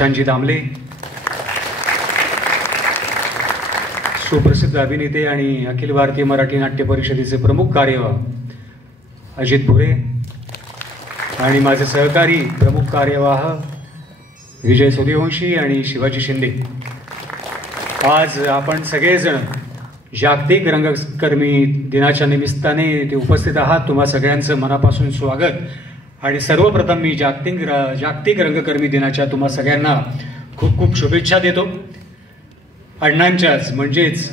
शांजी दामले, सुप्रसिद्ध अभिनेते आणि अखिल भारतीय मराठी नाट्य परिषदेचे प्रमुख कार्यवाह अजित भुरे आणि माझे सहकारी प्रमुख कार्यवाह विजय सूर्यवंशी आणि शिवाजी शिंदे, आज आपण सगळेजण जागतिक रंगकर्मी दिनाच्या निमित्ताने इथे उपस्थित आहात. तुम्हा सगळ्यांचं मनापासून स्वागत. आणि सर्वप्रथम मी जागतिक रंगकर्मी दिनाच्या तुम्हा सगळ्यांना खूप खूप शुभेच्छा देतो. अण्णांच्याच म्हणजेच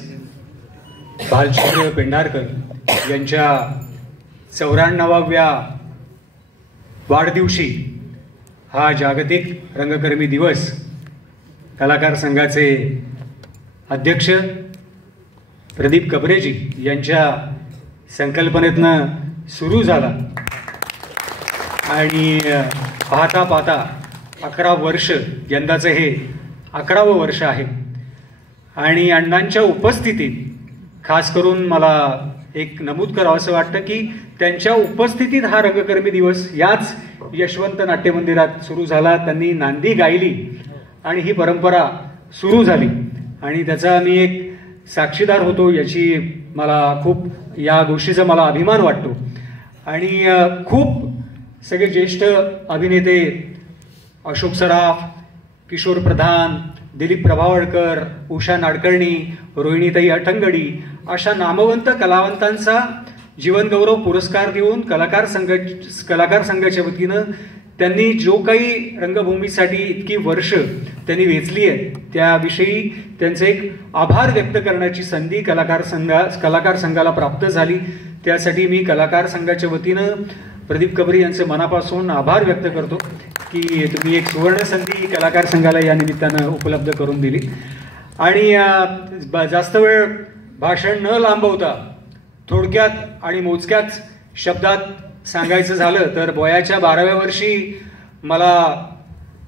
भालचंद्र पेंढारकर यांच्या 94व्या वाढदिवशी हा जागतिक रंगकर्मी दिवस कलाकार संघाचे अध्यक्ष प्रदीप कबरेजी यांच्या संकल्पनेतनं सुरू झाला आणि पाहता पाहता 11 वर्ष, यंदाचं हे 11वं वर्ष आहे. आणि अण्णांच्या उपस्थितीत खास करून मला एक नमूद करावं असं वाटतं की त्यांच्या उपस्थितीत हा रंगकर्मी दिवस याच यशवंत नाट्य मंदिरात सुरू झाला. त्यांनी नांदी गायली आणि ही परंपरा सुरू झाली आणि त्याचा मी एक साक्षीदार होतो. याची मला खूप, या गोष्टीचा मला अभिमान वाटतो. आणि खूप सगळे ज्येष्ठ अभिनेते, अशोक सराफ, किशोर प्रधान, दिलीप प्रभावळकर, उषा नाडकर्णी, रोहिणीताई अठंगडी अशा नामवंत कलावंतांचा जीवनगौरव पुरस्कार देऊन कलाकार संघाच्या वतीनं त्यांनी जो काही रंगभूमीसाठी इतकी वर्ष त्यांनी वेचली आहेत त्याविषयी त्यांचे एक आभार व्यक्त करण्याची संधी कलाकार संघाला प्राप्त झाली. त्यासाठी मी कलाकार संघाच्या वतीनं प्रदीप कबरे यांचे मनापासून आभार व्यक्त करतो की तुम्ही एक सुवर्ण संधी कलाकार संघाला या निमित्तानं उपलब्ध करून दिली. आणि जास्त वेळ भाषण न लांबवता थोडक्यात आणि मोजक्याच शब्दात सांगायचं झालं तर वयाच्या 12व्या वर्षी मला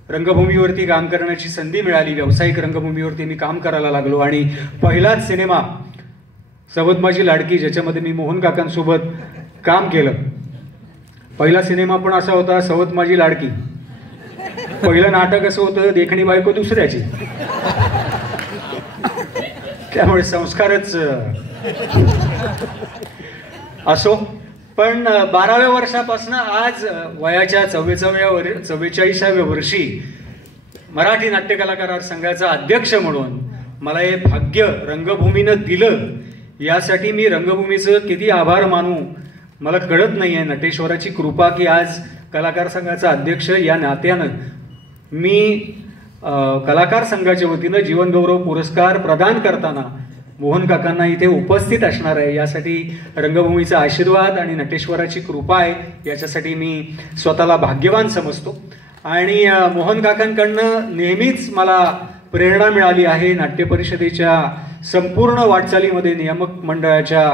रंगभूमीवरती काम करण्याची संधी मिळाली. व्यावसायिक रंगभूमीवरती मी काम करायला लागलो आणि पहिलाच सिनेमा सवत माझी लाडकी, ज्याच्यामध्ये मी मोहन काकांसोबत काम केलं. पहिला सिनेमा पण असा होता, सवत माझी लाडकी. पहिलं नाटक असं होतं, देखणी बायको दुसऱ्याची. त्यामुळे संस्कारच असो. पण 12व्या वर्षापासून आज वयाच्या 44व्या वर्षी मराठी नाट्य कलाकार संघाचा अध्यक्ष म्हणून मला हे भाग्य रंगभूमीनं दिलं. यासाठी मी रंगभूमीचं किती आभार मानू मला कळत नाहीये. नटेश्वराची कृपा की आज कलाकार संघाचा अध्यक्ष या नात्यानं मी कलाकार संघाच्या वतीनं जीवनगौरव पुरस्कार प्रदान करताना मोहन काकांना इथे उपस्थित असणार आहे. यासाठी रंगभूमीचा आशीर्वाद आणि नटेश्वराची कृपा आहे, याच्यासाठी मी स्वतःला भाग्यवान समजतो. आणि मोहन काकांकडनं नेहमीच मला प्रेरणा मिळाली आहे. नाट्य परिषदेच्या संपूर्ण वाटचालीमध्ये नियामक मंडळाच्या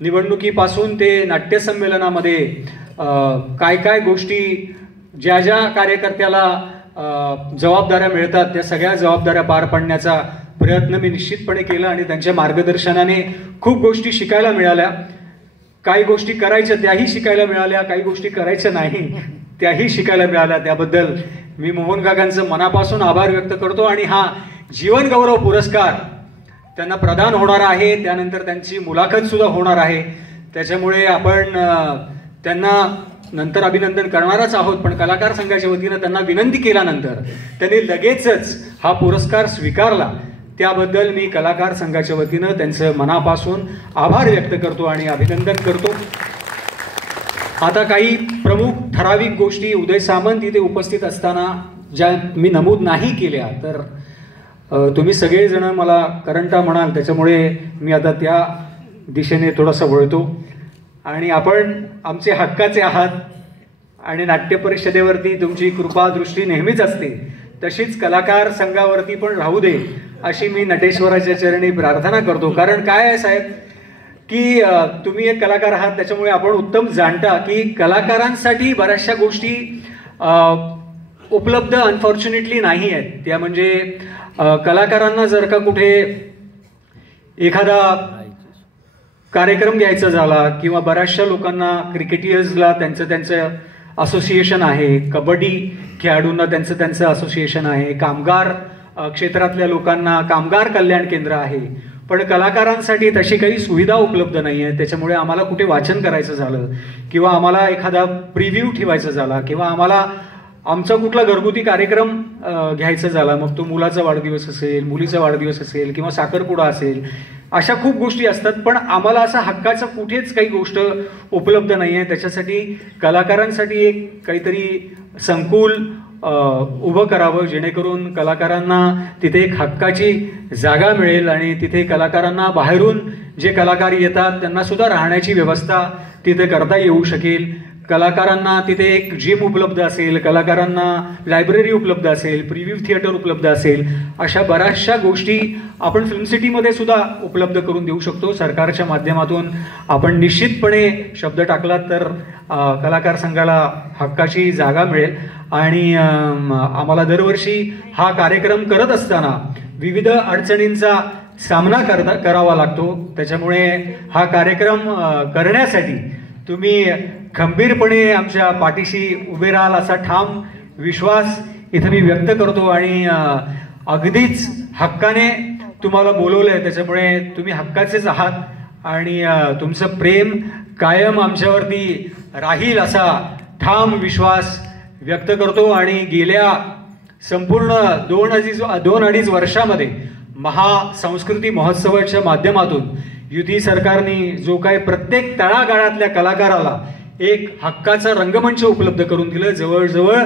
निवडणुकीपासून ते नाट्य संमेलनामध्ये काय काय गोष्टी, ज्या ज्या कार्यकर्त्याला जबाबदाऱ्या मिळतात त्या सगळ्या जबाबदाऱ्या पार पाडण्याचा प्रयत्न मी निश्चितपणे केला आणि त्यांच्या मार्गदर्शनाने खूप गोष्टी शिकायला मिळाल्या. काही गोष्टी करायच्या त्याही शिकायला मिळाल्या, काही गोष्टी करायच्या नाही त्याही शिकायला मिळाल्या. त्याबद्दल मी मोहन काकांचं मनापासून आभार व्यक्त करतो. आणि हा जीवनगौरव पुरस्कार त्यांना प्रदान होणार आहे, त्यानंतर त्यांची मुलाखत सुद्धा होणार आहे. त्याच्यामुळे आपण त्यांना नंतर अभिनंदन करणारच आहोत. पण कलाकार संघाच्या वतीनं त्यांना विनंती केल्यानंतर त्यांनी लगेचच हा पुरस्कार स्वीकारला. त्याबद्दल मी कलाकार संघाच्या वतीनं त्यांचं मनापासून आभार व्यक्त करतो आणि अभिनंदन करतो. आता काही प्रमुख ठराविक गोष्टी उदय सामंत इथे उपस्थित असताना ज्या मी नमूद नाही केल्या तर तुम्ही सगळेजण मला करंटा म्हणाल, त्याच्यामुळे मी आता त्या दिशेने थोडासा वळतो. आणि आपण आमचे हक्काचे आहात आणि नाट्य परिषदेवरती तुमची कृपा दृष्टी नेहमीच असते, तशीच कलाकार संघावरती पण राहू दे अशी मी नटेश्वराच्या चरणी प्रार्थना करतो. कारण काय आहे साहेब की तुम्ही एक कलाकार आहात, त्याच्यामुळे आपण उत्तम जाणता की कलाकारांसाठी बऱ्याचशा गोष्टी उपलब्ध अनफॉर्च्युनेटली नाही आहेत. त्या म्हणजे कलाकारांना जर का कुठे एखादा कार्यक्रम घ्यायचा झाला किंवा बऱ्याचशा लोकांना क्रिकेटियर्सला त्यांचं असोसिएशन आहे, कबड्डी खेळाडूंना त्यांचं असोसिएशन आहे, कामगार क्षेत्रातल्या लोकांना कामगार कल्याण केंद्र आहे. पण कलाकारांसाठी तशी काही सुविधा उपलब्ध नाही आहे. त्याच्यामुळे आम्हाला कुठे वाचन करायचं झालं किंवा आम्हाला एखादा प्रिव्ह्यू ठेवायचा झाला किंवा आम्हाला आमचा कुठला घरगुती कार्यक्रम घ्यायचा झाला, मग तो मुलाचा वाढदिवस असेल, मुलीचा वाढदिवस असेल किंवा साखरपुडा असेल, अशा खूप गोष्टी असतात. पण आम्हाला असा हक्काचं कुठेच काही गोष्ट उपलब्ध नाही आहे. त्याच्यासाठी कलाकारांसाठी एक काहीतरी संकुल उभं करावं, जेणेकरून कलाकारांना तिथे एक हक्काची जागा मिळेल आणि तिथे कलाकारांना बाहेरून जे कलाकार येतात त्यांना सुद्धा राहण्याची व्यवस्था तिथे करता येऊ शकेल. कलाकारांना तिथे एक जिम उपलब्ध असेल, कलाकारांना लायब्ररी उपलब्ध असेल, प्रिव्ह्यू थिएटर उपलब्ध असेल. अशा बऱ्याचशा गोष्टी आपण फिल्म सिटीमध्ये सुद्धा उपलब्ध करून देऊ शकतो. सरकारच्या माध्यमातून आपण निश्चितपणे शब्द टाकलात तर कलाकार संघाला हक्काची जागा मिळेल. आणि आम्हाला दरवर्षी हा कार्यक्रम करत असताना विविध अडचणींचा सामना करावा लागतो. त्याच्यामुळे हा कार्यक्रम करण्यासाठी तुम्ही खंबीरपणे आमच्या पाठीशी उभे राहाल असा ठाम विश्वास इथं मी व्यक्त करतो. आणि अगदीच हक्काने तुम्हाला बोलवलंय, त्याच्यामुळे तुम्ही हक्काचेच आहात आणि तुमचं प्रेम कायम आमच्यावरती राहील असा ठाम विश्वास व्यक्त करतो. आणि गेल्या संपूर्ण दोन अडीच वर्षामध्ये महासंस्कृती महोत्सवाच्या माध्यमातून युती सरकारने जो काय प्रत्येक तळागाळातल्या कलाकाराला एक हक्काचा रंगमंच उपलब्ध करून दिलं, जवळजवळ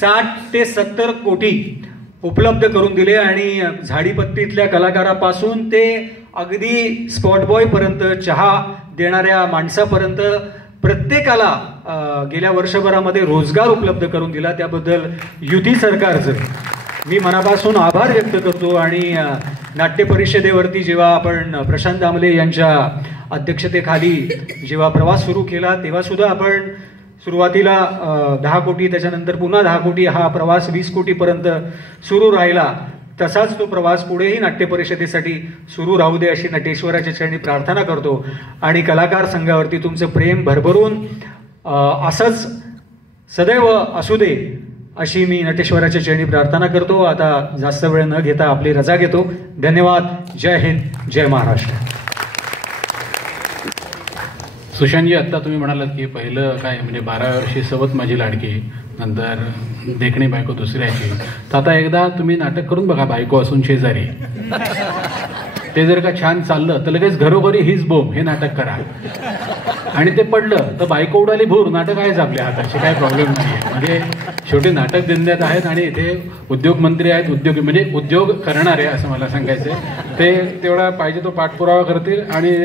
60 ते 70 कोटी उपलब्ध करून दिले. आणि झाडीपट्टीतल्या कलाकारापासून ते अगदी स्पॉट बॉय पर्यंत, चहा देणाऱ्या माणसापर्यंत प्रत्येकाला गेल्या वर्षभरामध्ये रोजगार उपलब्ध करून दिला. त्याबद्दल युती सरकारचं मी मनापासून आभार व्यक्त करतो. आणि नाट्य परिषदेवरती जेव्हा आपण प्रशांत दामले यांच्या अध्यक्षतेखाली जेव्हा प्रवास सुरू केला, तेव्हा सुद्धा आपण सुरुवातीला 10 कोटी, त्याच्यानंतर पुन्हा 10 कोटी, हा प्रवास 20 कोटीपर्यंत सुरू राहिला. तसाच तो प्रवास पुढेही नाट्य परिषदेसाठी सुरू राहू दे अशी नटेश्वराच्या चरणी प्रार्थना करतो. आणि कलाकार संघावरती तुमचं प्रेम भरभरून असंच सदैव असू दे अशी मी नटेश्वराच्या चरणी प्रार्थना करतो. आता जास्त वेळ न घेता आपली रजा घेतो. धन्यवाद. जय हिंद, जय महाराष्ट्र. सुशांतजी, आत्ता तुम्ही म्हणालात की पहिलं काय म्हणजे 12व्या वर्षी सवत माझी लाडकी, नंतर देखणी बायको दुसऱ्याची. तर आता एकदा तुम्ही नाटक करून बघा, बायको असून शेजारी. ते जर का छान चाललं तर लगेच घरोघरी हीच बोंब हे नाटक करा. आणि ते पडलं तर बायको उडाली भूर, नाटक आहेच आपल्या हाताशी, काही प्रॉब्लेम नाही आहे. म्हणजे शेवटी नाटक दिंड्यात आहेत आणि इथे उद्योगमंत्री आहेत, उद्योग करणारे असं मला सांगायचं आहे. ते तेवढा पाहिजे तो पाठपुरावा करतील आणि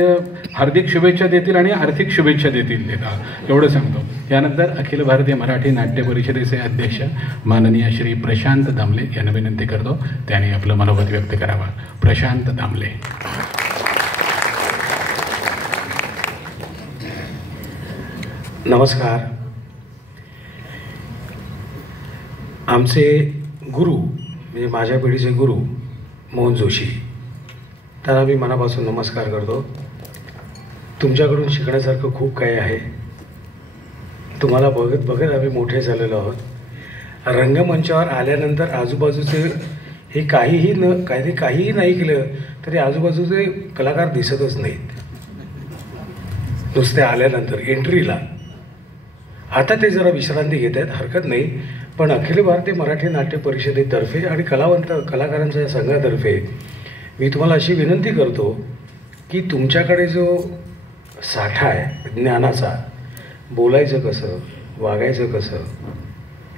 हार्दिक शुभेच्छा देतील आणि आर्थिक शुभेच्छा देतील, एवढं सांगतो. यानंतर अखिल भारतीय मराठी नाट्य परिषदेचे अध्यक्ष माननीय श्री प्रशांत दामले यांना विनंती करतो त्यांनी आपलं मनोगत व्यक्त करावं. प्रशांत दामले. नमस्कार. आमचे गुरु म्हणजे माझ्या पिढीचे गुरु मोहन जोशी, त्यांना मी मनापासून नमस्कार करतो. तुमच्याकडून शिकण्यासारखं खूप काही आहे. तुम्हाला बघत बघत आम्ही मोठे झालेलो आहोत. रंगमंचावर आल्यानंतर आजूबाजूचे हे काहीही नाही केलं तरी आजूबाजूचे कलाकार दिसतच नाहीत नुसते आल्यानंतर एंट्रीला. आता ते जरा विश्रांती घेत आहेत, हरकत नाही. पण अखिल भारतीय मराठी नाट्य परिषदेतर्फे आणि कलाकारांच्या संघातर्फे मी तुम्हाला अशी विनंती करतो की तुमच्याकडे जो साठा आहे ज्ञानाचा, बोलायचं कसं, वागायचं कसं,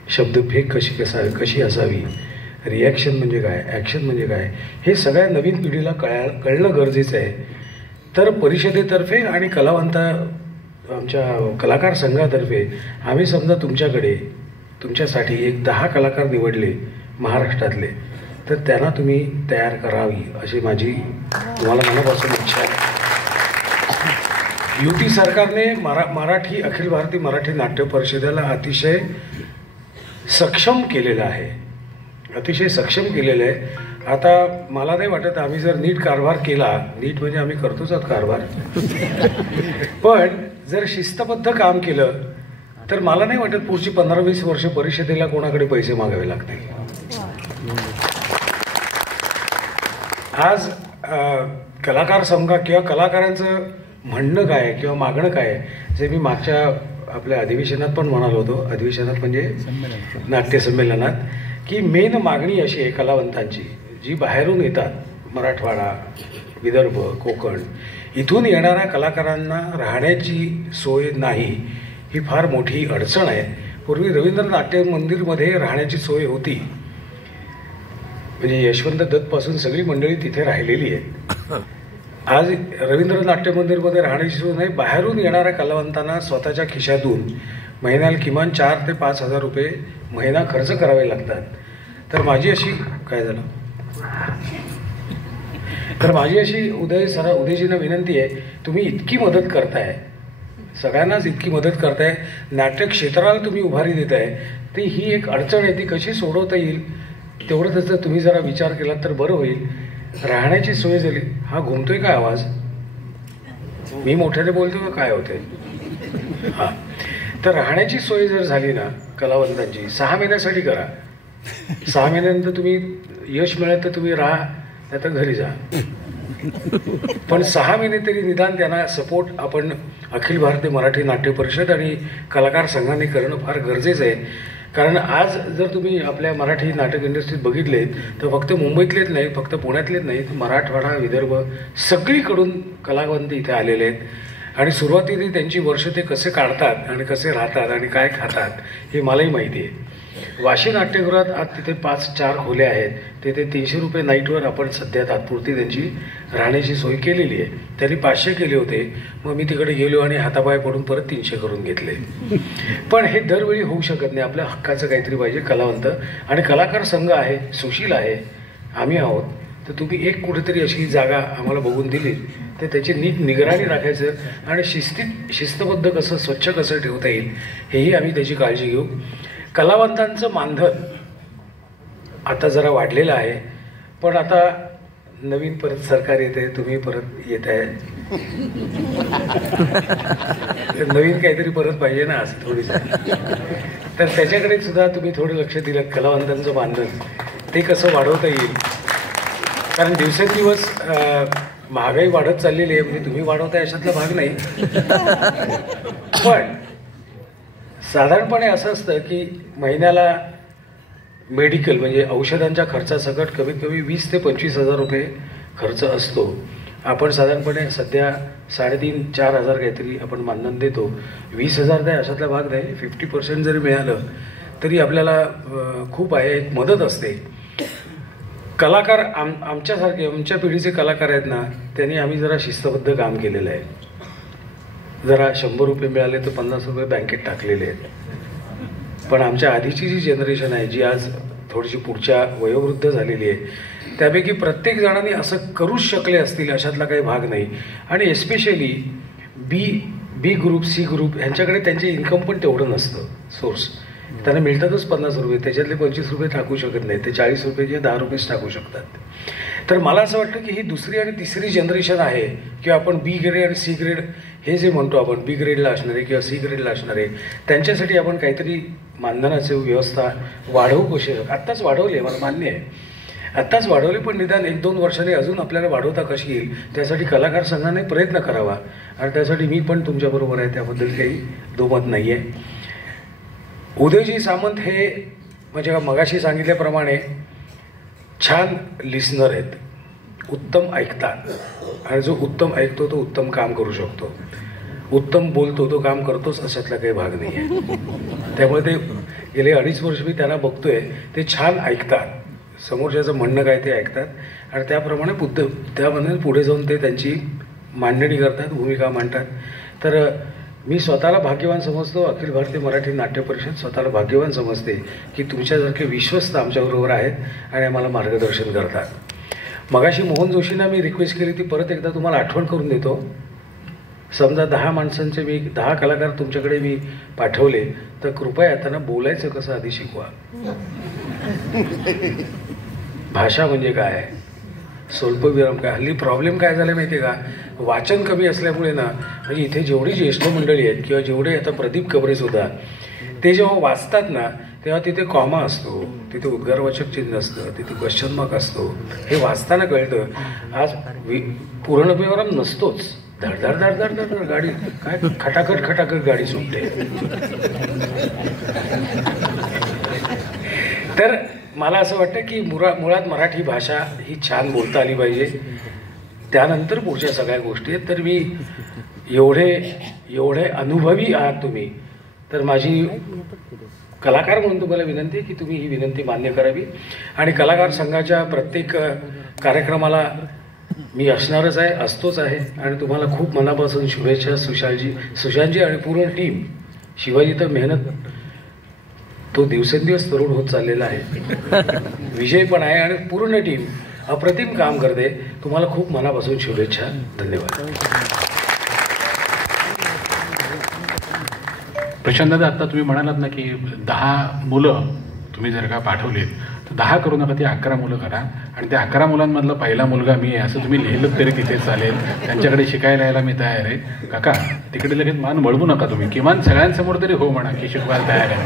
शब्दफेक कशी असावी, रिॲक्शन म्हणजे काय, ॲक्शन म्हणजे काय, हे सगळ्या नवीन पिढीला कळणं गरजेचं आहे. तर परिषदेतर्फे आणि आमच्या कलाकार संघातर्फे आम्ही समजा तुमच्यासाठी एक 10 कलाकार निवडले महाराष्ट्रातले, तर त्यांना तुम्ही तयार करावी अशी माझी तुम्हाला मनापासून इच्छा आहे. युती सरकारने अखिल भारतीय मराठी नाट्य परिषदेला अतिशय सक्षम केलेलं आहे, अतिशय सक्षम केलेलं आहे. आता मला नाही वाटत आम्ही जर नीट कारभार केला, नीट म्हणजे आम्ही करतोच आहोत कारभार, पण जर शिस्तबद्ध काम केलं तर मला नाही वाटत पुढची 15-20 वर्ष परिषदेला कोणाकडे पैसे मागावे लागतील. आज कलाकार संघ किंवा कलाकारांचं म्हणणं काय आहे किंवा मागणं काय आहे, जे मी मागच्या आपल्या अधिवेशनात पण म्हणालो होतो, अधिवेशनात म्हणजे नाट्यसंमेलनात, की मेन मागणी अशी आहे कलावंतांची, जी बाहेरून येतात, मराठवाडा, विदर्भ, कोकण, इथून येणाऱ्या कलाकारांना राहण्याची सोय नाही, ही फार मोठी अडचण आहे. पूर्वी रवींद्र नाट्य मंदिरमध्ये राहण्याची सोय होती, म्हणजे यशवंत दत्तपासून सगळी मंडळी तिथे राहिलेली आहे. आज रवींद्र नाट्य मंदिरमध्ये राहण्याची सोय नाही. बाहेरून येणाऱ्या कलावंतांना स्वतःच्या खिशातून महिन्याला किमान 4 ते 5 हजार रुपये महिना खर्च करावे लागतात. तर माझी अशी काय झालं तर माझी अशी उदयजींना विनंती आहे, तुम्ही इतकी मदत करताय, सगळ्यांनाच इतकी मदत करताय, नाट्य क्षेत्राला तुम्ही उभारी देताय, ती ही एक अडचण आहे, ती कशी सोडवता येईल तेवढं त्याचा तुम्ही जरा विचार केला तर बरं होईल. राहण्याची सोय झाली. हा घुमतोय काय आवाज? मी मोठ्याने बोलतो का काय होते? हा, तर राहण्याची सोय जर झाली ना कलावंतांची, 6 महिन्यासाठी करा. 6 महिन्यानंतर तुम्ही यश मिळेल तर तुम्ही राहा, नाही तर घरी जा. पण 6 महिने तरी निदान त्यांना सपोर्ट आपण अखिल भारतीय मराठी नाट्य परिषद आणि कलाकार संघाने करणं फार गरजेचं आहे. कारण आज जर तुम्ही आपल्या मराठी नाटक इंडस्ट्रीत बघितले तर फक्त मुंबईतलेच नाहीत, फक्त पुण्यातलेच नाहीत, मराठवाडा, विदर्भ सगळीकडून कलावंत इथे आलेले आहेत. आणि सुरुवातीला त्यांची वर्ष ते कसे काढतात आणि कसे राहतात आणि काय खातात हे मलाही माहिती आहे. वाशी नाट्यगृहात आज तिथे 5-4 खोल्या आहेत, तिथे 300 रुपये नाईटवर आपण सध्या तात्पुरती त्यांची राहण्याची सोय केलेली आहे. त्यांनी 500 केले होते, मग मी तिकडे गेलो आणि हातापाय पडून परत 300 करून घेतले. पण हे दरवेळी होऊ शकत नाही. आपल्या हक्काचं काहीतरी पाहिजे. कलावंत आणि कलाकार संघ आहे, सुशील आहे, आम्ही आहोत. तर तुम्ही एक कुठेतरी अशी जागा आम्हाला बघून दिली तर त्याची नीट निगराणी राखायचं आणि शिस्तबद्ध कसं, स्वच्छ कसं ठेवता येईल हेही आम्ही त्याची काळजी घेऊ. कलावंतांचं मानधन आता जरा वाढलेलं आहे, पण आता नवीन परत सरकार येते, तुम्ही परत येत आहे, नवीन काहीतरी परत पाहिजे ना असं थोडीसं. तर त्याच्याकडे सुद्धा तुम्ही थोडं लक्ष दिलं. कलावंतांचं मानधन ते कसं वाढवता येईल, कारण दिवसेंदिवस महागाई वाढत चाललेली आहे. म्हणजे तुम्ही वाढवताय अशातला भाग नाही, पण साधारणपणे असं असतं की महिन्याला मेडिकल म्हणजे औषधांच्या खर्चासकट कमीत कमी 20 ते 25 हजार रुपये खर्च असतो. आपण साधारणपणे सध्या 3.5-4 हजार काहीतरी आपण मानधन देतो. 20,000 द्या अशातला भाग नाही. 50% जरी मिळालं तरी आपल्याला खूप आहे, एक मदत असते. कलाकार आमच्यासारखे, आमच्या पिढीचे कलाकार आहेत ना, त्यांनी आम्ही जरा शिस्तबद्ध काम केलेलं आहे. जरा 100 रुपये मिळाले तर 50 रुपये बँकेत टाकलेले आहेत. पण आमच्या आधीची जी जनरेशन आहे, जी आज थोडीशी पुढच्या वयोवृद्ध झालेली आहे, त्यापैकी प्रत्येक जणांनी असं करूच शकले असतील अशातला काही भाग नाही. आणि एस्पेशली बी ग्रुप, सी ग्रुप ह्यांच्याकडे त्यांचे इन्कम पण तेवढं नसतं सोर्स. त्यांना मिळतातच 50 रुपये, त्याच्यातले 25 रुपये टाकू शकत नाही, ते 40 रुपये किंवा 10 रुपयेच टाकू शकतात. तर मला असं वाटतं की ही दुसरी आणि तिसरी जनरेशन आहे, किंवा आपण बी ग्रेड आणि सी ग्रेड हे जे म्हणतो आपण, बी ग्रेडला असणारे किंवा सी ग्रेडला असणारे, त्यांच्यासाठी आपण काहीतरी मानधनाची व्यवस्था वाढवू कशी. आत्ताच वाढवली, मला मान्य आहे, आत्ताच वाढवली, पण निदान 1-2 वर्षांनी अजून आपल्याला वाढवता कशी येईल त्यासाठी कलाकार संघाने प्रयत्न करावा. आणि त्यासाठी मी पण तुमच्याबरोबर आहे, त्याबद्दल काही दुमत नाही आहे. उदयजी सामंत हे म्हणजे मगाशी सांगितल्याप्रमाणे छान लिस्नर आहेत, उत्तम ऐकतात, आणि जो उत्तम ऐकतो तो उत्तम काम करू शकतो. उत्तम बोलतो तो काम करतोच अशातला काही भाग नाही आहे. त्यामुळे ते गेले 2.5 वर्ष मी त्यांना बघतोय, ते छान ऐकतात, समोरच्याचं म्हणणं काय ते ऐकतात आणि त्याप्रमाणे पुढे जाऊन ते त्यांची मांडणी करतात, भूमिका मांडतात. तर मी स्वतःला भाग्यवान समजतो, अखिल भारतीय मराठी नाट्य परिषद स्वतःला भाग्यवान समजते की तुमच्यासारखे विश्वस्त आमच्याबरोबर आहेत आणि आम्हाला मार्गदर्शन करतात. मगाशी मोहन जोशींना मी रिक्वेस्ट केली, ती परत एकदा तुम्हाला आठवण करून देतो. समजा 10 माणसांचे मी 10 कलाकार तुमच्याकडे मी पाठवले, तर कृपया त्यांना बोलायचं कसं आधी शिकवा. भाषा म्हणजे काय, स्वल्पविराम काय. हल्ली प्रॉब्लेम काय झाला माहिती आहे का, वाचन कमी असल्यामुळे ना, म्हणजे इथे जेवढी ज्येष्ठ मंडळी आहेत किंवा जेवढे आता प्रदीप कबरेसुद्धा, ते जेव्हा वाचतात ना तेव्हा तिथे कॉमा असतो, तिथे उद्गारवाचक चिन्ह असतं, तिथे क्वेश्चन मार्क असतो. हे वाचताना कळतं. आज पूर्णविवरण नसतोच. धड धड धड धड धड गाडी काय खटाखट खटाखट गाडी सुटते. तर मला असं वाटतं की मुळात मराठी भाषा ही छान बोलता आली पाहिजे, त्यानंतर पुढच्या सगळ्या गोष्टी आहेत. तर मी एवढे अनुभवी आहात तुम्ही, तर माझी कलाकार म्हणून तुम्हाला विनंती आहे की तुम्ही ही विनंती मान्य करावी. आणि कलाकार संघाच्या प्रत्येक कार्यक्रमाला मी असणारच आहे, असतोच आहे. आणि तुम्हाला खूप मनापासून शुभेच्छा. सुशांतजी आणि पूर्ण टीम. शिवाजी तर मेहनत तो दिवसेंदिवस तरुण होत चाललेला आहे, विजय पण आहे आणि पूर्ण टीम अप्रतिम काम करते. तुम्हाला खूप मनापासून शुभेच्छा. धन्यवाद. प्रशांत दादा, आता तुम्ही म्हणालात ना की 10 मुलं तुम्ही जर का पाठवलीत तर 10 करू नका, ती 11 मुलं करा. आणि त्या 11 मुलांमधला पहिला मुलगा मी आहे असं तुम्ही लिहिलं तरी तिथे चालेल. त्यांच्याकडे शिकायला यायला मी तयार आहे. काका, तिकडे लगेच मान वळवू नका तुम्ही, किमान सगळ्यांसमोर तरी हो म्हणा की शिकवायला तयार आहे.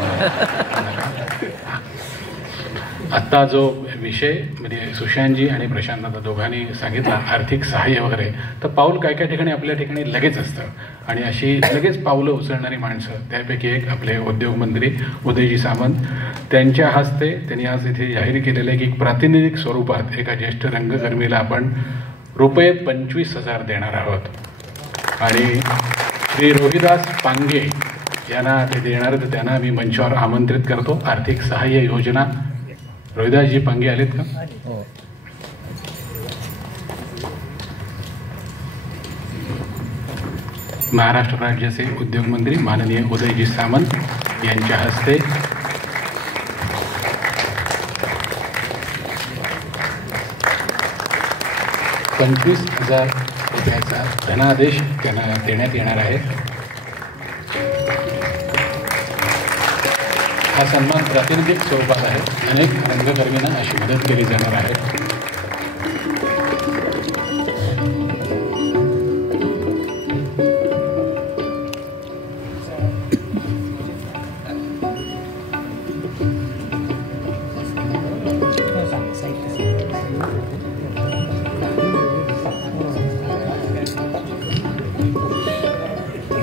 आत्ता जो विषय म्हणजे सुशांतजी आणि प्रशांत दादा दोघांनी सांगितला, आर्थिक सहाय्य वगैरे, तर पाऊल काय काय ठिकाणी आपल्या ठिकाणी लगेच असतं. आणि अशी लगेच पावलं उचलणारी माणसं, त्यापैकी एक आपले उद्योगमंत्री उदयजी सामंत. त्यांच्या हस्ते त्यांनी आज इथे जाहीर केलेलं आहे की प्रातिनिधिक स्वरूपात एका ज्येष्ठ रंगकर्मीला आपण ₹25,000 देणार आहोत. आणि श्री रोहिदास पांगे यांना ते देणार, तर त्यांना मी मंचावर आमंत्रित करतो. आर्थिक सहाय्य योजना, रोहिदासजी पांगे आलेत का? महाराष्ट्र राज्याचे उद्योगमंत्री माननीय उदयजी सामंत यांच्या हस्ते ₹25,000 धनादेश त्यांना देण्यात येणार आहे. हा सन्मान प्रातिनिधिक स्वरूपात आहे. अनेक रंगकर्मींना अशी मदत केली जाणार आहे.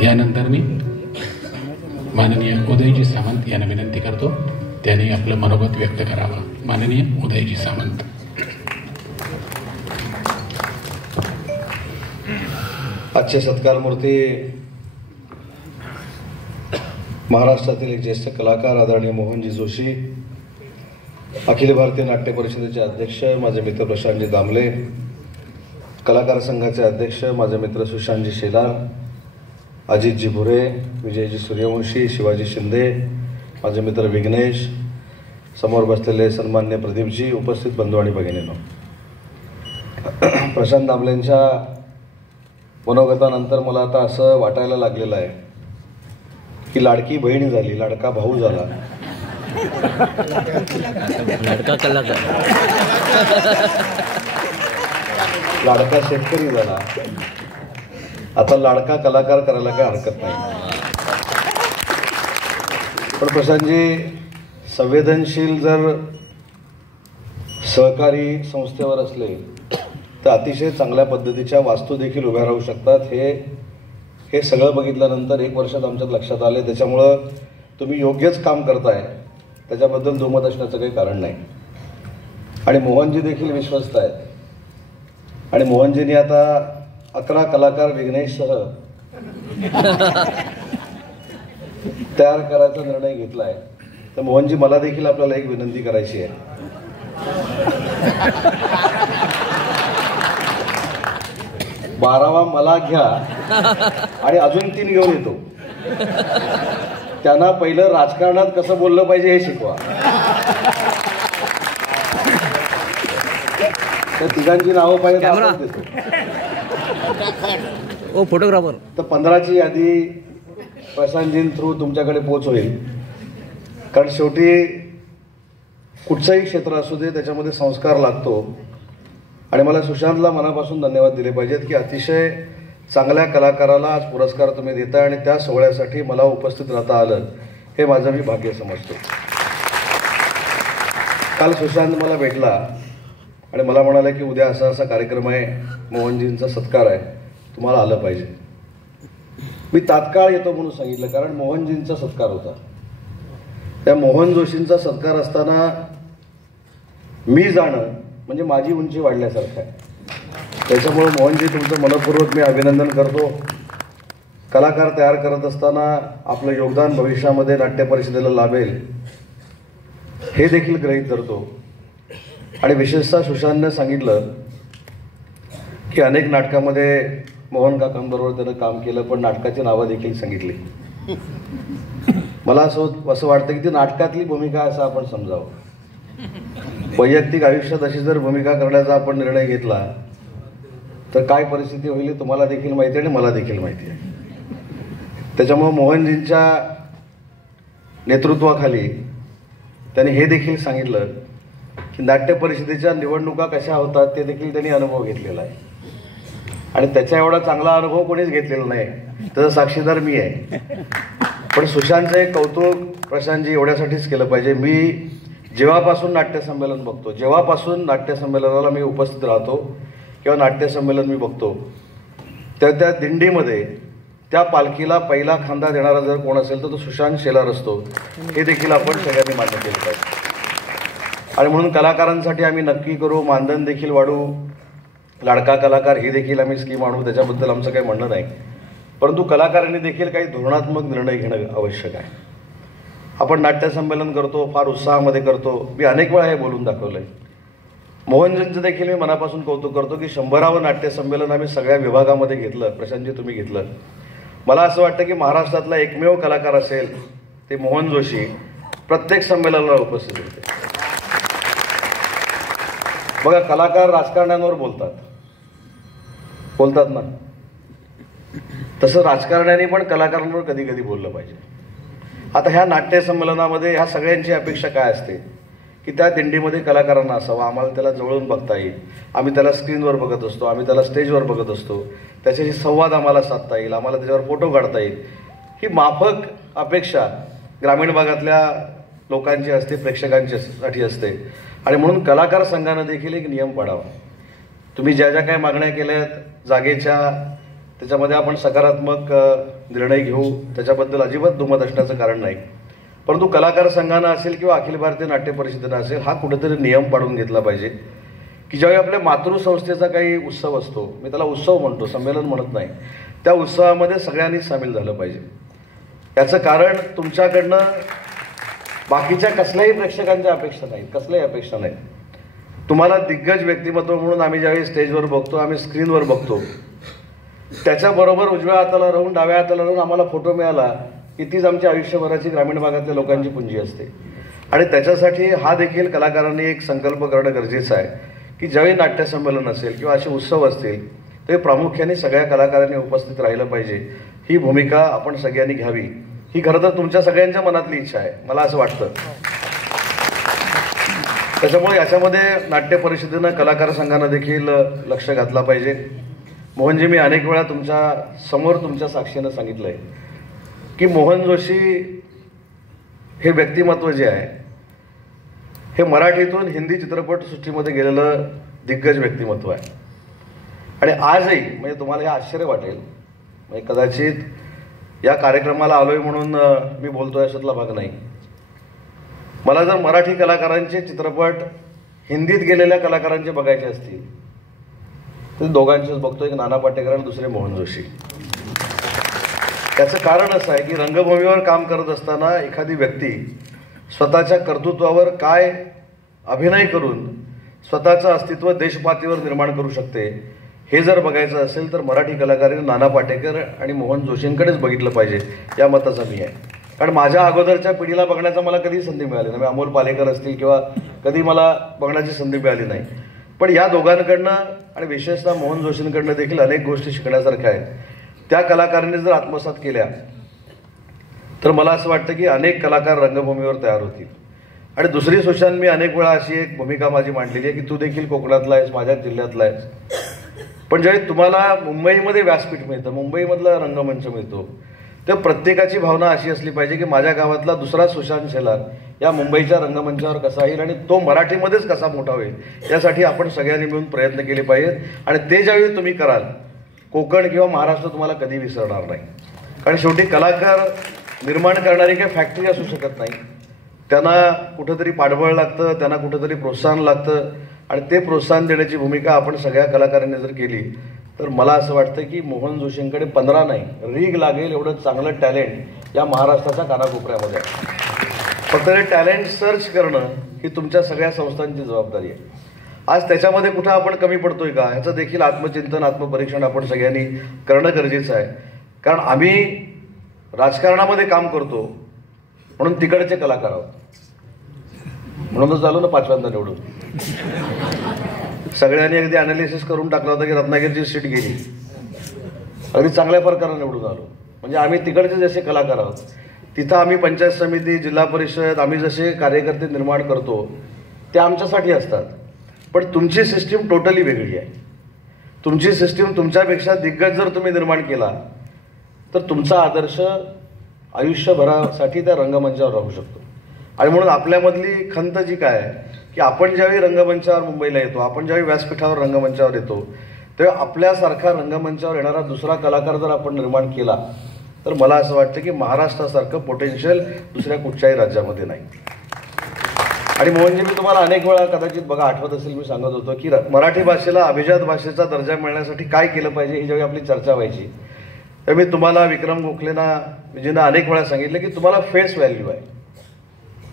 यानंतर मी माननीय उदयजी सामंत यांना विनंती करतो, त्यांनी आपलं मनोगत व्यक्त करावं. माननीय उदयजी सामंत. आजचे सत्कारमूर्ती महाराष्ट्रातील एक ज्येष्ठ कलाकार आदरणीय मोहनजी जोशी, अखिल भारतीय नाट्य परिषदेचे अध्यक्ष माझे मित्र प्रशांतजी दामले, कलाकार संघाचे अध्यक्ष माझे मित्र सुशांतजी शेलार, अजितजी भुरे, विजयजी सूर्यवंशी, शिवाजी शिंदे, माझे मित्र विघ्नेश, समोर बसलेले सन्मान्य प्रदीपजी, उपस्थित बंधू आणि भगिनींनो. प्रशांत दामलेंच्या मनोगतानंतर मला आता असं वाटायला लागलेलं आहे की लाडकी बहीण झाली, लाडका भाऊ झाला, लाडका कलाकार, लाडका शेतकरी झाला, आता लाडका कलाकार करायला काही हरकत नाही. पण प्रशांतजी, संवेदनशील जर सहकारी संस्थेवर असले तर अतिशय चांगल्या पद्धतीच्या वास्तू देखील उभ्या राहू शकतात. हे सगळं बघितल्यानंतर 1 वर्षात आमच्यात लक्षात आले. त्याच्यामुळं तुम्ही योग्यच काम करताय, त्याच्याबद्दल दुमत असण्याचं काही कारण नाही. आणि मोहनजी देखील विश्वस्त आहेत. आणि मोहनजींनी आता 11 कलाकार विघ्नेशसह तयार करायचा निर्णय घेतला आहे. तर मोहनजी, मला देखील आपल्याला एक विनंती करायची आहे. 12वा मला घ्या आणि अजून 3 घेऊन येतो. त्यांना पहिलं राजकारणात कसं बोललं पाहिजे हे शिकवा. त्या तिघांची नावं पाहिजे आपण देतो. ओ फोटोग्राफर. तर 15ची यादी प्रशांतजीं थ्रू तुमच्याकडे पोच होईल. कारण शेवटी कुठचंही क्षेत्र असू दे त्याच्यामध्ये संस्कार लागतो. आणि मला सुशांतला मनापासून धन्यवाद दिले पाहिजेत की अतिशय चांगल्या कलाकाराला आज पुरस्कार तुम्ही देताय आणि त्या सोहळ्यासाठी मला उपस्थित राहता आलं हे माझं मी भाग्य समजतो. काल सुशांत मला भेटला आणि मला म्हणाला की उद्या असा असा कार्यक्रम आहे, मोहनजींचा सत्कार आहे, तुम्हाला आलं पाहिजे. मी तात्काळ येतो म्हणून सांगितलं, कारण मोहनजींचा सत्कार होता. त्या मोहन जोशींचा सत्कार असताना मी जाणं म्हणजे माझी उंची वाढल्यासारखं आहे. त्याच्यामुळे मोहनजी तुमचं मनपूर्वक मी अभिनंदन करतो. कलाकार तयार करत असताना आपलं योगदान भविष्यामध्ये नाट्य परिषदेला लाभेल हे देखील गृहीत धरतो. आणि विशेषतः सुशांतने सांगितलं की अनेक नाटकामध्ये मोहन काकांबरोबर त्यानं काम केलं, पण नाटकाची नावं देखील सांगितली. मला असं वाटतं की ती नाटकातली भूमिका असं आपण समजावं. वैयक्तिक आयुष्यात अशी जर भूमिका करण्याचा आपण निर्णय घेतला तर काय परिस्थिती होईल तुम्हाला देखील माहिती आहे आणि मला देखील माहिती आहे. त्याच्यामुळे मोहनजींच्या नेतृत्वाखाली त्यांनी हे देखील सांगितलं की नाट्य परिषदेच्या निवडणुका कशा होतात ते देखील त्यांनी अनुभव घेतलेला आहे. आणि त्याच्या एवढा चांगला अनुभव कोणीच घेतलेला नाही, त्याचा साक्षीदार मी आहे. पण सुशांतचं एक कौतुक प्रशांतजी एवढ्यासाठीच केलं पाहिजे. मी जेव्हापासून नाट्यसंमेलन बघतो, जेव्हापासून नाट्यसंमेलनाला मी उपस्थित राहतो किंवा नाट्यसंमेलन मी बघतो, त्या दिंडीमध्ये त्या पालखीला पहिला खांदा देणारा जर कोण असेल तर तो सुशांत शेलार असतो. हे देखील आपण सगळ्यांनी मान्य केलं पाहिजे. आणि म्हणून कलाकारांसाठी आम्ही नक्की करू, मानधन देखील वाढवू, लाडका कलाकार ही देखील आम्ही स्कीम आणू, त्याच्याबद्दल आमचं काही म्हणणं नाही. परंतु कलाकारांनी देखील काही धोरणात्मक निर्णय घेणं आवश्यक आहे. आपण नाट्यसंमेलन करतो, फार उत्साहामध्ये करतो. मी अनेक वेळा हे बोलून दाखवलं आहे. मोहनजींचं देखील मी मनापासून कौतुक करतो की 100वे नाट्यसंमेलन आम्ही सगळ्या विभागामध्ये घेतलं. प्रशांतजी तुम्ही घेतलं. मला असं वाटतं की महाराष्ट्रातला एकमेव कलाकार असेल ते मोहन जोशी प्रत्येक संमेलनाला उपस्थित होते. बघा, कलाकार राजकारण्यांवर बोलतात ना, तसं राजकारण्यांनी पण कलाकारांवर कधी कधी बोललं पाहिजे. आता ह्या नाट्यसंमेलनामध्ये ह्या सगळ्यांची अपेक्षा काय असते की त्या दिंडीमध्ये कलाकारांना असावं, आम्हाला त्याला जवळून बघता येईल, आम्ही त्याला स्क्रीनवर बघत असतो, आम्ही त्याला स्टेजवर बघत असतो, त्याच्याशी संवाद आम्हाला साधता येईल, आम्हाला त्याच्यावर फोटो काढता येईल. ही माफक अपेक्षा ग्रामीण भागातल्या लोकांची असते, प्रेक्षकांच्यासाठी असते. आणि म्हणून कलाकार संघानं देखील एक नियम पाडावा. तुम्ही ज्या ज्या काही मागण्या केल्यात जागेच्या, त्याच्यामध्ये आपण सकारात्मक निर्णय घेऊ, त्याच्याबद्दल अजिबात दुमत असण्याचं कारण नाही. परंतु कलाकार संघानं असेल किंवा अखिल भारतीय नाट्य परिषदेनं असेल, हा कुठेतरी नियम पाडून घेतला पाहिजे की ज्यावेळी आपल्या मातृसंस्थेचा काही उत्सव असतो, मी त्याला उत्सव म्हणतो, संमेलन म्हणत नाही, त्या उत्सवामध्ये सगळ्यांनी सामील झालं पाहिजे. याचं कारण तुमच्याकडनं बाकीच्या कसल्याही प्रेक्षकांच्या अपेक्षा नाहीत, कसल्याही अपेक्षा नाहीत. तुम्हाला दिग्गज व्यक्तिमत्व म्हणून आम्ही ज्यावेळी स्टेजवर बघतो, आम्ही स्क्रीनवर बघतो, त्याच्याबरोबर उजव्या हाताला राहून डाव्या हाताला राहून आम्हाला फोटो मिळाला की तीच आमच्या आयुष्यभराची ग्रामीण भागातल्या लोकांची पुंजी असते. आणि त्याच्यासाठी हा देखील कलाकारांनी एक संकल्प करणं गरजेचं आहे की ज्यावेळी नाट्यसंमेलन असेल किंवा असे उत्सव असतील ते प्रामुख्याने सगळ्या कलाकारांनी उपस्थित राहिलं पाहिजे. ही भूमिका आपण सगळ्यांनी घ्यावी. ही खरं तर तुमच्या सगळ्यांच्या मनातली इच्छा आहे, मला असं वाटतं. त्याच्यामुळे याच्यामध्ये नाट्य परिषदेनं कलाकार संघानं देखील लक्ष घातलं पाहिजे. मोहनजी, मी अनेक वेळा तुमच्या समोर तुमच्या साक्षीनं सांगितलंय की मोहन जोशी हे व्यक्तिमत्व जे आहे हे मराठीतून हिंदी चित्रपटसृष्टीमध्ये गेलेलं दिग्गज व्यक्तिमत्व आहे. आणि आजही म्हणजे तुम्हाला हे आश्चर्य वाटेल, म्हणजे कदाचित या कार्यक्रमाला आलोय म्हणून मी बोलतोय अशातला भाग नाही. मला जर मराठी कलाकारांचे चित्रपट हिंदीत गेलेल्या कलाकारांचे बघायचे असतील तर दोघांचेच बघतो, एक नाना पाटेकर आणि दुसरे मोहन जोशी. त्याचं कारण असं आहे की रंगभूमीवर काम करत असताना एखादी व्यक्ती स्वतःच्या कर्तृत्वावर काय अभिनय करून स्वतःचं अस्तित्व देशपातळीवर निर्माण करू शकते हे जर बघायचं असेल तर मराठी कलाकारांनी नाना पाटेकर आणि मोहन जोशींकडेच बघितलं पाहिजे, या मताचा मी आहे. कारण माझ्या अगोदरच्या पिढीला बघण्याचा मला कधी संधी मिळाली नाही. अमोल पालेकर असतील किंवा कधी मला बघण्याची संधी मिळाली नाही. पण या दोघांकडनं आणि विशेषतः मोहन जोशींकडनं देखील अनेक गोष्टी शिकण्यासारख्या आहेत. त्या कलाकारांनी जर आत्मसात केल्या तर मला असं वाटतं की अनेक कलाकार रंगभूमीवर तयार होतील. आणि दुसरी सुशांत, मी अनेक वेळा अशी एक भूमिका माझी मांडलेली आहे की तू देखील कोकणातला आहेस, माझ्याच जिल्ह्यातला आहेस. पण ज्यावेळी तुम्हाला मुंबईमध्ये व्यासपीठ मिळतं, मुंबईमधला रंगमंच मिळतो, तर प्रत्येकाची भावना अशी असली पाहिजे की माझ्या गावातला दुसरा सुशांत शेलार या मुंबईच्या रंगमंचावर कसा येईल आणि तो मराठीमध्येच कसा मोठा होईल, यासाठी आपण सगळ्यांनी मिळून प्रयत्न केले पाहिजेत. आणि ते ज्यावेळी तुम्ही कराल, कोकण किंवा महाराष्ट्र तुम्हाला कधी विसरणार नाही. कारण शेवटी कलाकार निर्माण करणारी काही फॅक्टरी असू शकत नाही. त्यांना कुठंतरी पाठबळ लागतं, त्यांना कुठंतरी प्रोत्साहन लागतं, आणि ते प्रोत्साहन देण्याची भूमिका आपण सगळ्या कलाकारांनी जर केली तर मला असं वाटतं की मोहन जोशींकडे 15 नाही, रीग लागेल एवढं चांगलं टॅलेंट या महाराष्ट्राच्या कानाकोपऱ्यामध्ये आहे. फक्त ते टॅलेंट सर्च करणं ही तुमच्या सगळ्या संस्थांची जबाबदारी आहे. आज त्याच्यामध्ये कुठं आपण कमी पडतोय का, ह्याचं देखील आत्मचिंतन, आत्मपरीक्षण आपण सगळ्यांनी करणं गरजेचं आहे. कारण आम्ही राजकारणामध्ये काम करतो म्हणून तिकडचे कलाकार आहोत, म्हणूनच झालो ना 5व्यांदा निवडून. सगळ्यांनी अगदी अनालिसिस करून टाकलं होतं की रत्नागिरीची सीट गेली, अगदी चांगल्या प्रकारे निवडून आलो. म्हणजे आम्ही तिकडचे जसे कलाकार आहोत, तिथं आम्ही पंचायत समिती, जिल्हा परिषद, आम्ही जसे कार्यकर्ते निर्माण करतो ते आमच्यासाठी असतात. पण तुमची सिस्टीम टोटली वेगळी आहे. तुमची सिस्टीम तुमच्यापेक्षा दिग्गज जर तुम्ही निर्माण केला तर तुमचा आदर्श आयुष्यभरासाठी त्या रंगमंचावर राहू शकतो. आणि म्हणून आपल्यामधली खंत जी काय आहे की आपण ज्यावेळी रंगमंचावर मुंबईला येतो, आपण ज्यावेळी व्यासपीठावर रंगमंचावर येतो, तेव्हा आपल्यासारखा रंगमंचावर येणारा दुसरा कलाकार जर आपण निर्माण केला तर मला असं वाटतं की महाराष्ट्रासारखं पोटेन्शियल दुसऱ्या कुठच्याही राज्यामध्ये नाही. आणि मोहनजी, मी तुम्हाला अनेक वेळा कदाचित बघा आठवत असेल, मी सांगत होतो की मराठी भाषेला अभिजात भाषेचा दर्जा मिळण्यासाठी काय केलं पाहिजे ही ज्यावेळी आपली चर्चा व्हायची, तर मी तुम्हाला, विक्रम गोखलेंना, विजयना अनेक वेळा सांगितलं की तुम्हाला फेस व्हॅल्यू आहे,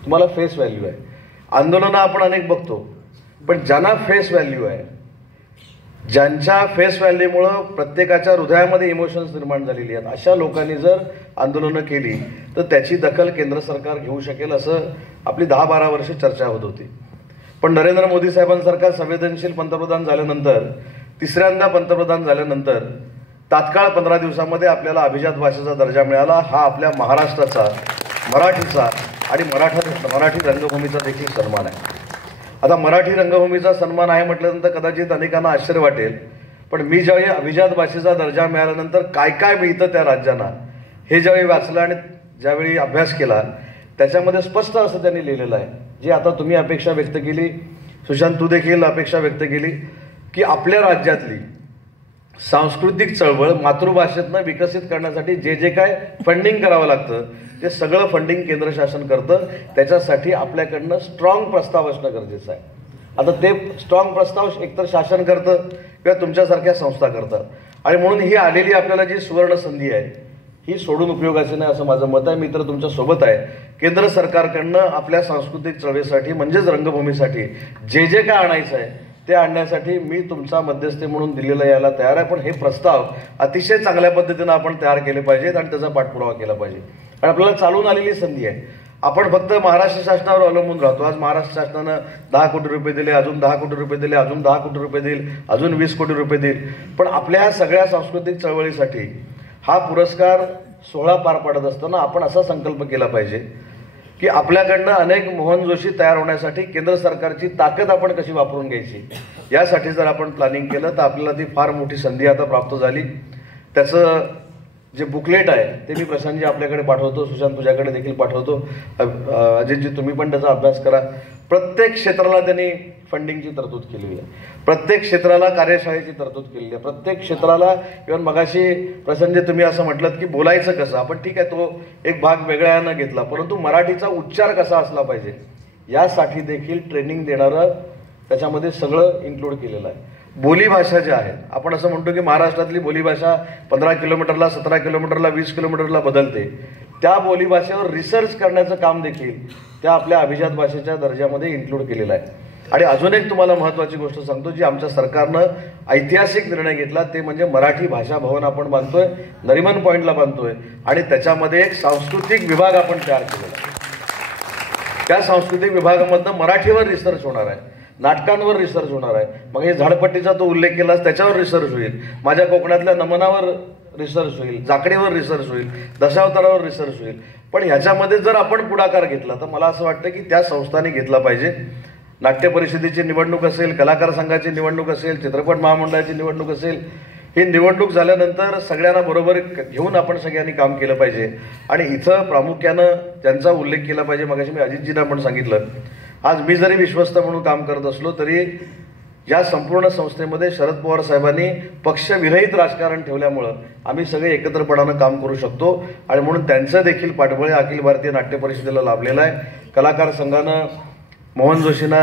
तुम्हाला फेस व्हॅल्यू आहे. आंदोलनं आपण अनेक बघतो, पण ज्यांना फेस व्हॅल्यू आहे, ज्यांच्या फेस व्हॅल्यूमुळं प्रत्येकाच्या हृदयामध्ये इमोशन्स निर्माण झालेली आहेत, अशा लोकांनी जर आंदोलनं केली तर त्याची दखल केंद्र सरकार घेऊ शकेल, असं आपली 10-12 वर्ष चर्चा होत होती. पण नरेंद्र मोदी साहेबांसारखा संवेदनशील पंतप्रधान झाल्यानंतर, तिसऱ्यांदा पंतप्रधान झाल्यानंतर तात्काळ 15 दिवसामध्ये आपल्याला अभिजात भाषेचा दर्जा मिळाला. हा आपल्या महाराष्ट्राचा, मराठीचा आणि मराठी रंगभूमीचा देखील सन्मान आहे. आता मराठी रंगभूमीचा सन्मान आहे म्हटल्यानंतर कदाचित अनेकांना आश्चर्य वाटेल, पण मी ज्यावेळी अभिजात भाषेचा दर्जा मिळाल्यानंतर काय काय मिळतं त्या राज्यांना हे ज्यावेळी वाचलं आणि ज्यावेळी अभ्यास केला, त्याच्यामध्ये स्पष्ट असं त्यांनी लिहिलेलं आहे, जे आता तुम्ही अपेक्षा व्यक्त केली, सुशांत तू देखील अपेक्षा व्यक्त केली, की आपल्या राज्यातली सांस्कृतिक चळवळ मातृभाषेतनं विकसित करण्यासाठी जे जे काय फंडिंग करावं लागतं ते सगळं फंडिंग केंद्र शासन करतं. त्याच्यासाठी आपल्याकडनं स्ट्रॉंग प्रस्ताव असणं गरजेचं आहे. आता ते स्ट्रॉंग प्रस्ताव एकतर शासन करतं किंवा तुमच्यासारख्या संस्था करतात. आणि म्हणून ही आलेली आपल्याला जी सुवर्ण संधी आहे ही सोडून उपयोगाची नाही असं माझं मत आहे. मी तर तुमच्या सोबत आहे. केंद्र सरकारकडनं आपल्या सांस्कृतिक चळवळीसाठी म्हणजेच रंगभूमीसाठी जे जे काय आणायचं आहे ते आणण्यासाठी मी तुमचा मध्यस्थी म्हणून दिल्लीला यायला तयार आहे. पण हे प्रस्ताव अतिशय चांगल्या पद्धतीनं आपण तयार केले पाहिजेत आणि त्याचा पाठपुरावा केला पाहिजे. आणि आपल्याला चालून आलेली संधी आहे. आपण फक्त महाराष्ट्र शासनावर अवलंबून राहतो. आज महाराष्ट्र शासनानं 10 कोटी रुपये दिले, अजून 10 कोटी रुपये दिले, अजून 10 कोटी रुपये देईल, अजून 20 कोटी रुपये देईल. पण आपल्या ह्या सगळ्या सांस्कृतिक चळवळीसाठी हा पुरस्कार सोहळा पार पाडत असताना आपण असा संकल्प केला पाहिजे की आपल्याकडनं अनेक मोहन जोशी तयार होण्यासाठी केंद्र सरकारची ताकद आपण कशी वापरून घ्यायची, यासाठी जर आपण प्लॅनिंग केलं तर आपल्याला ती फार मोठी संधी आता प्राप्त झाली. त्याचं जे बुकलेट आहे ते मी प्रशांतजी आपल्याकडे पाठवतो, सुशांत तुझ्याकडे देखील पाठवतो, अजितजी तुम्ही पण त्याचा अभ्यास करा. प्रत्येक क्षेत्राला त्यांनी फंडिंगची तरतूद केलेली आहे. प्रत्येक क्षेत्राला कार्यशाळेची तरतूद केलेली आहे. प्रत्येक क्षेत्राला इव्हन मगाशी प्रशांतजी तुम्ही असं म्हटलं की बोलायचं कसं, आपण ठीक आहे तो एक भाग वेगळ्यानं घेतला, परंतु मराठीचा उच्चार कसा असला पाहिजे यासाठी देखील ट्रेनिंग देणारं त्याच्यामध्ये सगळं इन्क्लूड केलेलं आहे. बोलीभाषा ज्या आहेत, आपण असं म्हणतो की महाराष्ट्रातली बोलीभाषा 15 किलोमीटरला, 17 किलोमीटरला, 20 किलोमीटरला बदलते. त्या बोलीभाषेवर रिसर्च करण्याचं काम देखील त्या आपल्या अभिजात भाषेच्या दर्जामध्ये इन्क्लूड केलेलं आहे. आणि अजून एक तुम्हाला महत्त्वाची गोष्ट सांगतो जी आमच्या सरकारनं ऐतिहासिक निर्णय घेतला, ते म्हणजे मराठी भाषा भवन आपण बांधतोय, नरिमन पॉईंटला बांधतोय आणि त्याच्यामध्ये एक सांस्कृतिक विभाग आपण तयार केलेला आहे. त्या सांस्कृतिक विभागामधनं मराठीवर रिसर्च होणार आहे, नाटकांवर रिसर्च होणार आहे. मग हे झाडपट्टीचा तो उल्लेख केलास त्याच्यावर रिसर्च होईल, माझ्या कोकणातल्या नमनावर रिसर्च होईल, जाकडीवर रिसर्च होईल, दशावतारावर रिसर्च होईल. पण ह्याच्यामध्ये जर आपण पुढाकार घेतला तर मला असं वाटतं की त्या संस्थांनी घेतला पाहिजे. नाट्य परिषदेची निवडणूक असेल, कलाकार संघाची निवडणूक असेल, चित्रपट महामंडळाची निवडणूक असेल, ही निवडणूक झाल्यानंतर सगळ्यांना बरोबर घेऊन आपण सगळ्यांनी काम केलं पाहिजे. आणि इथं प्रामुख्यानं ज्यांचा उल्लेख केला पाहिजे, मगाशी मी अजितजींना पण सांगितलं, आज मी जरी विश्वस्त म्हणून काम करत असलो तरी या संपूर्ण संस्थेमध्ये शरद पवार साहेबांनी पक्षविरहित राजकारण ठेवल्यामुळं आम्ही सगळे एकत्रपणानं काम करू शकतो. आणि म्हणून त्यांचं देखील पाठबळ अखिल भारतीय नाट्य परिषदेला लाभलेलं आहे. कलाकार संघानं मोहन जोशींना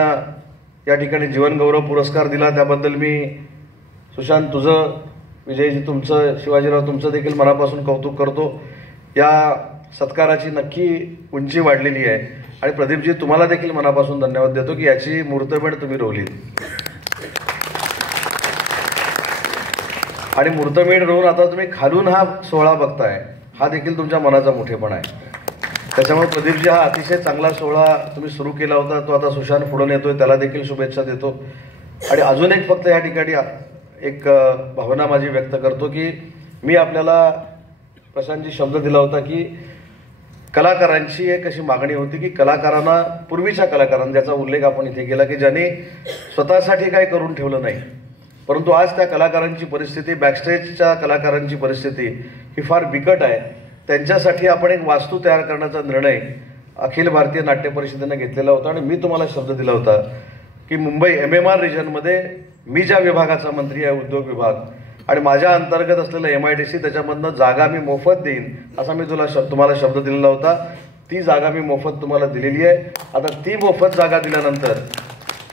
या ठिकाणी जीवनगौरव पुरस्कार दिला, त्याबद्दल मी सुशांत तुझं, विजयजी तुमचं, शिवाजीराव तुमचं देखील मनापासून कौतुक करतो. या सत्काराची नक्की उंची वाढलेली आहे. आणि प्रदीपजी तुम्हाला देखील मनापासून धन्यवाद देतो की याची मुहूर्तमेढ तुम्ही रोवलीत. आणि मुहूर्तमेढ रोवून आता तुम्ही खालून हा सोहळा बघताय, हा देखील तुमच्या मनाचा मोठेपणा आहे. त्याच्यामुळे प्रदीपजी हा अतिशय चांगला सोहळा तुम्ही सुरू केला होता, तो आता सुशांत पुढून येतोय, त्याला देखील शुभेच्छा देतो. आणि अजून एक फक्त या ठिकाणी एक भावना माझी व्यक्त करतो की मी आपल्याला प्रशांतजी शब्द दिला होता की कलाकारांची एक अशी मागणी होती की कलाकारांना, पूर्वीच्या कलाकारांना, ज्याचा उल्लेख आपण इथे केला की ज्यांनी स्वतःसाठी काही करून ठेवलं नाही, परंतु आज त्या कलाकारांची परिस्थिती, बॅकस्टेजच्या कलाकारांची परिस्थिती ही फार बिकट आहे. त्यांच्यासाठी आपण एक वास्तू तयार करण्याचा निर्णय अखिल भारतीय नाट्य परिषदेनं घेतलेला होता. आणि मी तुम्हाला शब्द दिला होता की मुंबई MMR रिजनमध्ये मी ज्या विभागाचा मंत्री आहे, उद्योग विभाग, आणि माझ्या अंतर्गत असलेलं MIDC, त्याच्यामधनं जागा मी मोफत देईन असा मी तुम्हाला शब्द दिलेला होता. ती जागा मी मोफत तुम्हाला दिलेली आहे. आता ती मोफत जागा दिल्यानंतर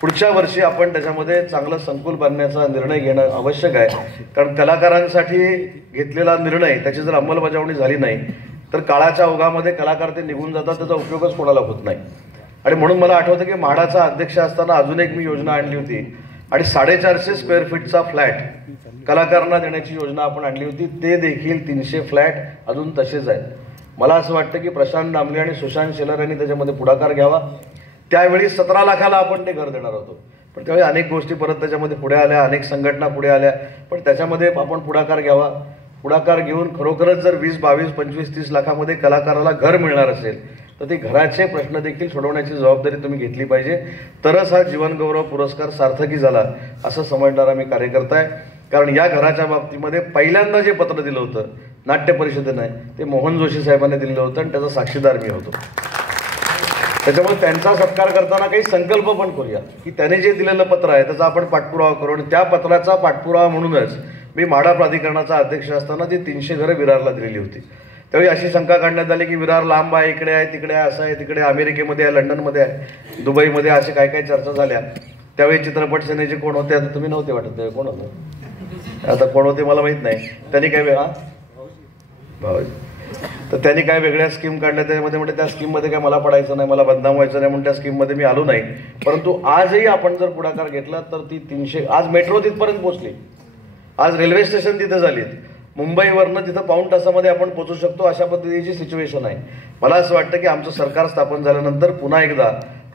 पुढच्या वर्षी आपण त्याच्यामध्ये चांगलं संकुल बांधण्याचा निर्णय घेणं आवश्यक आहे. कारण कलाकारांसाठी घेतलेला निर्णय, त्याची जर अंमलबजावणी झाली नाही तर काळाच्या ओघामध्ये कलाकार ते निघून जातात, त्याचा उपयोगच कोणाला होत नाही. आणि म्हणून मला आठवतं की म्हाडाचा अध्यक्ष असताना अजून एक मी योजना आणली होती आणि 450 स्क्वेअर फीटचा फ्लॅट कलाकारांना देण्याची योजना आपण आणली होती. ते देखील 300 फ्लॅट अजून तसेच आहेत. मला असं वाटतं की प्रशांत दामले आणि सुशांत शेलार यांनी त्याच्यामध्ये पुढाकार घ्यावा. त्यावेळी 17 लाखाला आपण ते घर देणार होतो, पण त्यावेळी अनेक गोष्टी परत त्याच्यामध्ये पुढे आल्या, अनेक संघटना पुढे आल्या, पण त्याच्यामध्ये आपण पुढाकार घ्यावा. पुढाकार घेऊन खरोखरच जर 20, 22, 25, 30 लाखामध्ये कलाकाराला घर मिळणार असेल तर ते घराचे प्रश्न देखील सोडवण्याची जबाबदारी तुम्ही घेतली पाहिजे. तरच हा जीवनगौरव पुरस्कार सार्थकी झाला असं समजणारा मी कार्यकर्ता आहे. कारण या घराच्या बाबतीमध्ये पहिल्यांदा जे पत्र दिलं होतं नाट्य परिषदेनं, ते मोहन जोशी साहेबांनी दिलेलं होतं आणि त्याचा साक्षीदार मी होतो. त्याच्यामुळे त्यांचा सत्कार करताना काही संकल्प पण करूया की त्याने जे दिलेलं पत्र आहे त्याचा आपण पाठपुरावा करू. आणि त्या पत्राचा पाठपुरावा म्हणूनच मी म्हाडा प्राधिकरणाचा अध्यक्ष असताना ती 300 घरं विरारला दिलेली होती. त्यावेळी अशी शंका काढण्यात आली की विरार लांब आहे, इकडे आहे, तिकडे आहे, असं आहे, तिकडे अमेरिकेमध्ये आहे, लंडनमध्ये आहे, दुबईमध्ये, असे काय काय चर्चा झाल्या. त्यावेळी चित्रपट सेनेचे कोण होते, आता तुम्ही नव्हते वाटत, त्यावेळी कोण होतं, आता कोण होते मला माहीत नाही. त्यांनी काय भाऊजी, तर त्यांनी काय वेगळ्या स्कीम काढल्या, त्याच्यामध्ये म्हणजे त्या स्कीममध्ये काय मला पडायचं नाही, मला बदनाम व्हायचं नाही म्हणून त्या स्कीममध्ये मी आलो नाही. परंतु आजही आपण जर पुढाकार घेतला तर ती 300, आज मेट्रो तिथपर्यंत पोहोचली, आज रेल्वे स्टेशन तिथे झालीत, मुंबईवरनं तिथं पाऊण तासामध्ये आपण पोहोचू शकतो, अशा पद्धतीची सिच्युएशन आहे. मला असं वाटतं की आमचं सरकार स्थापन झाल्यानंतर पुन्हा एकदा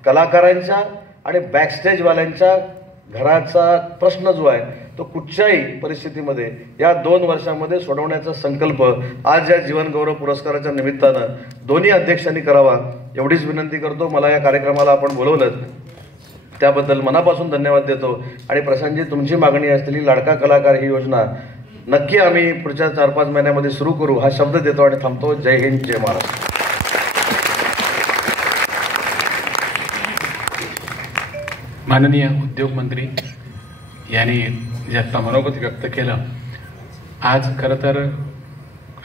कलाकारांच्या आणि बॅकस्टेजवाल्यांच्या घराचा प्रश्न जो आहे तो कुठच्याही परिस्थितीमध्ये या 2 वर्षांमध्ये सोडवण्याचा संकल्प आज या जीवनगौरव पुरस्काराच्या निमित्तानं दोन्ही अध्यक्षांनी करावा एवढीच विनंती करतो. मला या कार्यक्रमाला आपण बोलवलं त्याबद्दल मनापासून धन्यवाद देतो. आणि प्रशांतजी, तुमची मागणी असलेली लाडका कलाकार ही योजना नक्की आम्ही पुढच्या 4-5 महिन्यामध्ये सुरू करू हा शब्द देतो आणि थांबतो. जय हिंद, जय महाराष्ट्र. माननीय उद्योग मंत्री यांनी जे आत्ता मनोगत व्यक्त केलं, आज खरं तर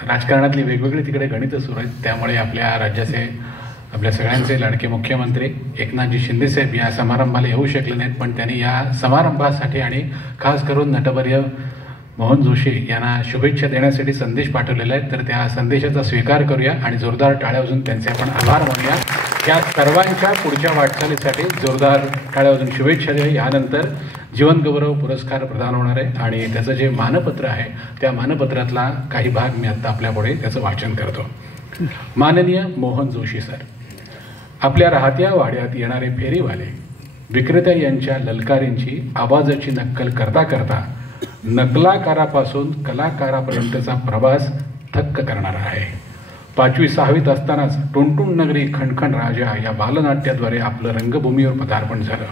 राजकारणातली वेगवेगळी तिकडे गणितं सुरू आहेत. त्यामुळे आपल्या राज्याचे, आपल्या सगळ्यांचे लाडके मुख्यमंत्री एकनाथजी शिंदेसाहेब या समारंभाला येऊ शकले नाहीत, पण त्यांनी या समारंभासाठी आणि खास करून नटवर्य मोहन जोशी यांना शुभेच्छा देण्यासाठी संदेश पाठवलेला आहे. तर त्या संदेशाचा स्वीकार करूया आणि जोरदार टाळ्या वाजून त्यांचे आपण आभार मानूया. या सर्वांच्या पुढच्या वाटचालीसाठी जोरदार टाळ्या वाजून शुभेच्छा द्या. यानंतर जीवनगौरव पुरस्कार प्रदान होणार आहे आणि त्याचं जे मानपत्र आहे त्या मानपत्रातला काही भाग मी आत्ता आपल्यापुढे त्याचं वाचन करतो. माननीय मोहन जोशी सर, आपल्या राहत्या वाड्यात येणारे फेरीवाले विक्रेता यांच्या ललकारींची आवाजाची नक्कल करता करता नकलाकारापासून कलाकारापर्यंतचा प्रवास थक्क करणारा आहे. 5वी 6वीत असतानाच टुणटुण नगरी खणखण राजा या बालनाट्याद्वारे आपलं रंगभूमीवर पदार्पण झालं.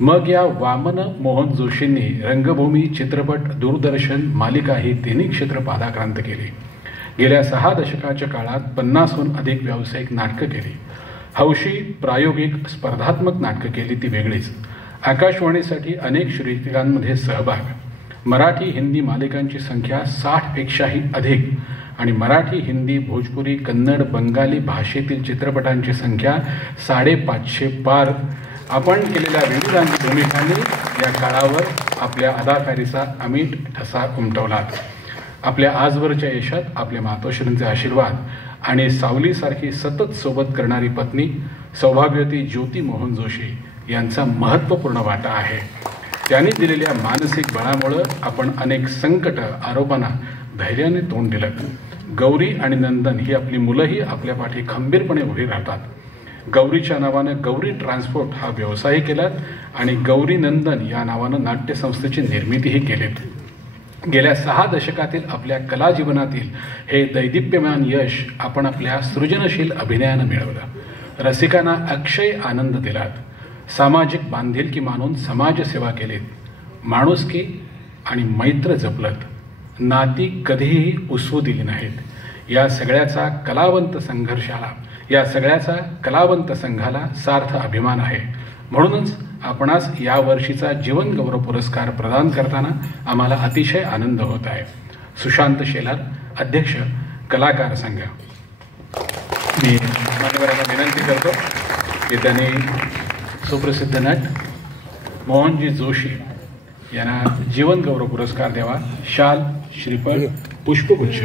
मग या वामन मोहन जोशींनी रंगभूमी, चित्रपट, दूरदर्शन, मालिका ही तिन्ही क्षेत्र पादाक्रांत केली. गेल्या 6 दशकाच्या काळात 50हून अधिक व्यावसायिक नाटकं केली. हौशी, प्रायोगिक, स्पर्धात्मक नाटकं केली ती वेगळीच. आकाशवाणीसाठी अनेक श्रीतिकांमध्ये सहभाग. मराठी, हिंदी मालिकांची संख्या 60 पेक्षाही अधिक आणि मराठी, हिंदी, भोजपुरी, कन्नड, बंगाली भाषेतील चित्रपटांची संख्या 550 पार. आपण केलेल्या विविध भूमिकांनी या काळावर आपल्या अदाकारीचा अमिट ठसा उमटवलात. आपल्या आजवरच्या यशात आपल्या मातोश्रींचे आशीर्वाद आणि सावलीसारखी सतत सोबत करणारी पत्नी सौभाग्यवती ज्योती मोहन जोशी यांचा महत्त्वपूर्ण वाटा आहे. त्यांनी दिलेल्या मानसिक बळामुळं आपण अनेक संकट, आरोपांना धैर्याने तोंड दिलं. गौरी आणि नंदन ही आपली मुलंही आपल्या पाठी खंबीरपणे उभी राहतात. गौरीच्या नावानं गौरी ट्रान्सपोर्ट हा व्यवसाय केलात आणि गौरी नंदन या नावानं नाट्यसंस्थेची निर्मितीही केलीत. गेल्या 6 दशकातील आपल्या कला जीवनातील हे दैदिप्यमान यश आपण आपल्या सृजनशील अभिनयानं मिळवलं. रसिकांना अक्षय आनंद दिलात. सामाजिक बांधिलकी मानून समाजसेवा केलीत. माणुसकी आणि मैत्र जपलत. नाती कधीही उसवू दिली नाहीत. या सगळ्याचा कलावंत संघाला सार्थ अभिमान आहे. म्हणूनच आपणास या वर्षीचा जीवन गौरव पुरस्कार प्रदान करताना आम्हाला अतिशय आनंद होत आहे. सुशांत शेलार, अध्यक्ष, कलाकार संघ. मी मान्यवरांना विनंती करतो की त्यांनी सुप्रसिद्ध नट मोहनजी जोशी यांना जीवन गौरव पुरस्कार द्यावा. शाल, श्रीफळ, पुष्पगुच्छ